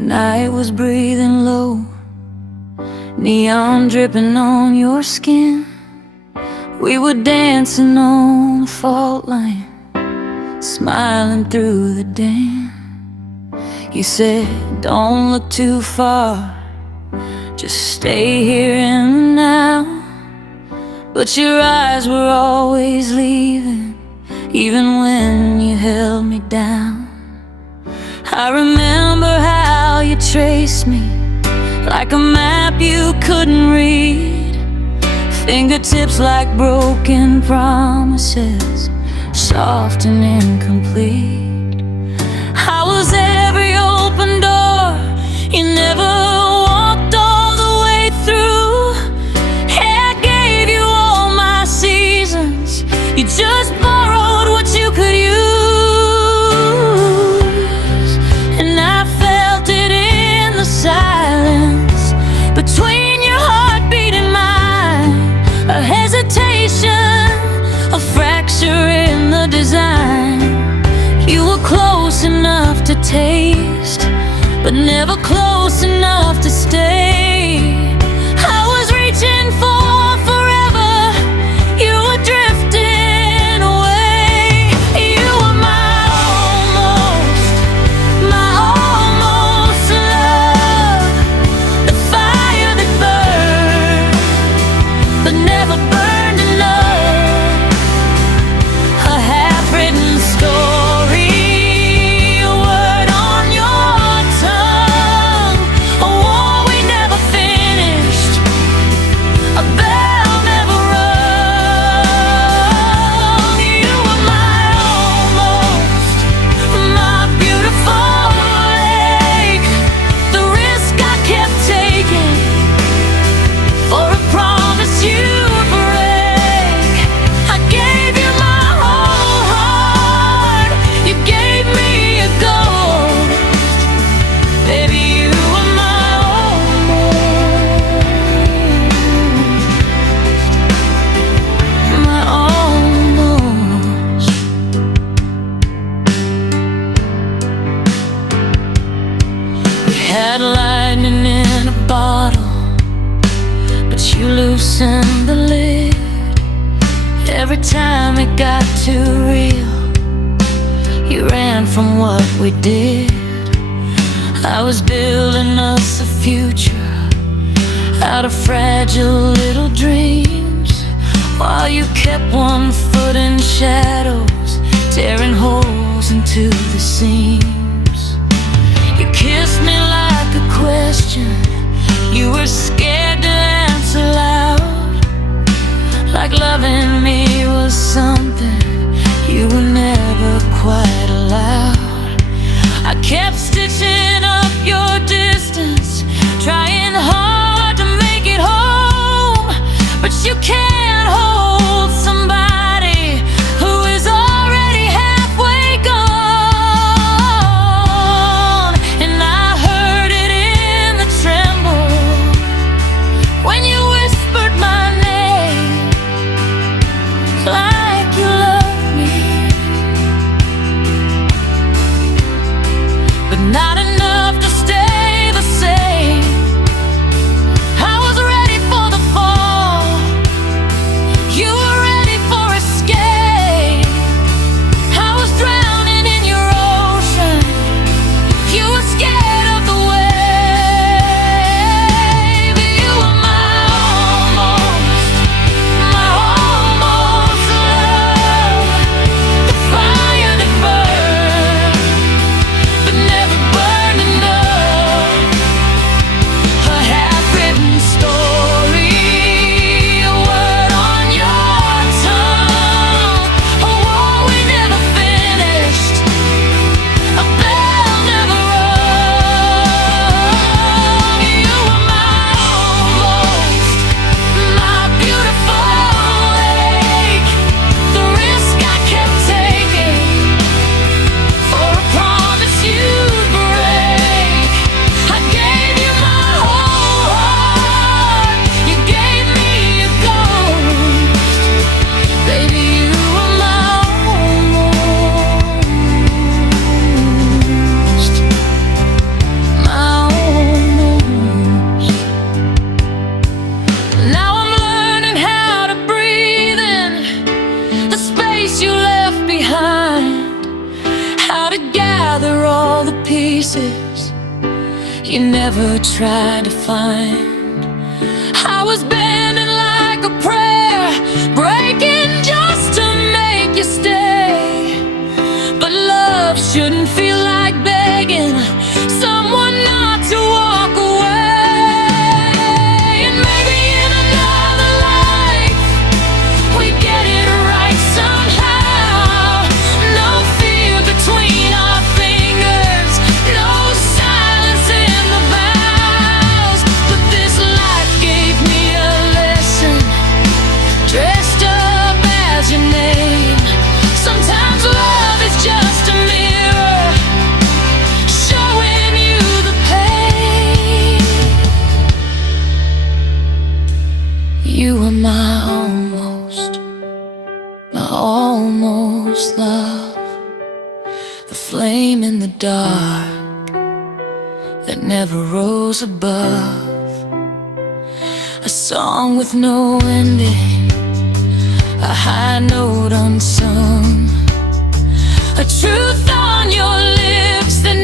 night was breathing low, neon dripping on your skin. We were dancing on the fault line, smiling through the din. You said, don't look too far, just stay here in the now. But your eyes were always leaving, even when you held me down. I remember how you traced me like a map you couldn't read, fingertips like broken promises, soft and incomplete. I was every open door you never walked all the way through. I gave you all my seasons, you just borrowed what you could use. And I felt it in the silence between your heartbeat and mine, a hesitation, a fracture in the design. You were close enough to taste, but never close enough to stay. I was reaching for forever, you were drifting away. You were my almost love, the fire that burned, but never burned enough. A half-written story, a word on your tongue, a war we never finished, a bell never rung. You were my almost, my beautiful lake, the risk I kept taking for a promise you'd break. I gave you my whole heart, you gave me a ghost. Baby, you were my almost, my almost. We had lightning in a bottle, but you loosened the lid. Every time it got too real, you ran from what we did. I was building us a future out of fragile little dreams, while you kept one foot in shadows, tearing holes into the seams. You kissed me like a question you were scared to answer loud, like loving me was something you were never quite allowed. I kept stitching up your distance, trying hard to make it home, but you can't hold somebody who is already halfway gone. you never tried to find. I was bending like a prayer, breaking just to make you stay. But love shouldn't feel like begging someone not to walk away. And maybe in another life we get it right somehow. No fear between our fingers, no silence in the vows. But this life gave me a lesson, dressed up as your name. Sometimes love is just a mirror, showing you the pain. You were my almost love, the flame in the dark that never rose above, a song with no ending, a high note unsung, a truth on your lips that